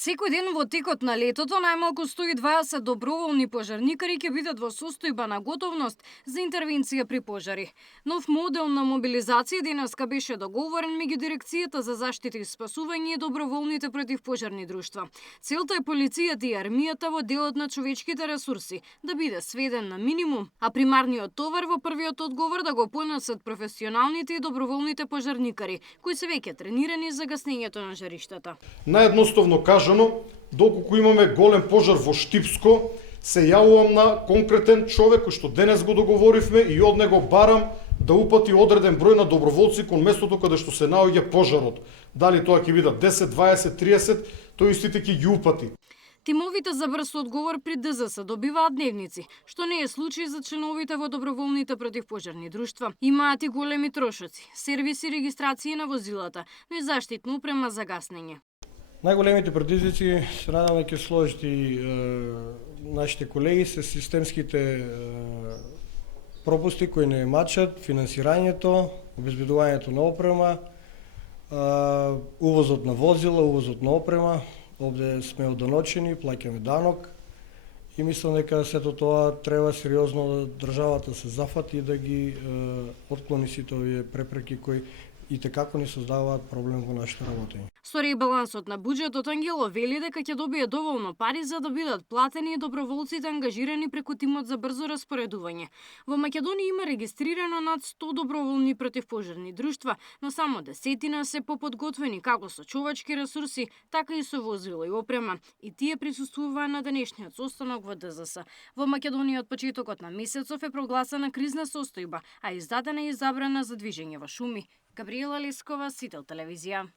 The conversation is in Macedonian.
Секој ден во текот на летото најмалку 120 доброволни пожарникари ќе бидат во состојба на готовност за интервенција при пожари. Нов модел на мобилизација денеска беше договорен меѓу Дирекцијата за заштита и спасување и доброволните противпожарни друштва. Целта е полицијата и армијата во делот на човечките ресурси да биде сведен на минимум, а примарниот товар во првиот одговор да го понесат професионалните и доброволните пожарникари, кои се веќе тренирани за гаснењето на жариштата. Наедноставно кажано, доколку имаме голем пожар во Штипско, се јавувам на конкретен човек кој што денес го договоривме и од него барам да упати одреден број на доброволци кон местото каде што се наоѓа пожарот. Дали тоа ќе бидат 10, 20, 30, тој истите ќе ги упати. Тимовите за брз одговор при ДЗС добиваат дневници, што не е случај за членовите во доброволните противпожарни друштва. Имаат и големи трошоци, сервиси и регистрација на возилата, но и заштитна опрема за гаснење. Најголемите предизвици се надам да ќе сложат и нашите колеги се системските пропусти кои не мачат, финансирањето, обезбедувањето на опрема, увозот на возила, увозот на опрема. Овде сме одоночени, плаќаме данок и мислам дека сето тоа треба сериозно државата се зафати и да ги отклони сите овие препреки кои и tekako ни создаваат проблем во нашето работење. Со ребалансот на буџетот Ангело вели дека ќе добие доволно пари за да бидат платени доброволците ангажирани преку тимот за брзо распоредување. Во Македонија има регистрирано над 100 доброволни противпожарни друштва, но само десетина се поподготвени како со човечки ресурси, така и со возила и опрема. И тие присуствуваа на денешниот состанок во ДЗС. Во Македонија од почетокот на месецов е прогласена кризна состојба, а издадена и забрана за движење во шуми. Габриела Лескова, Сител телевизија.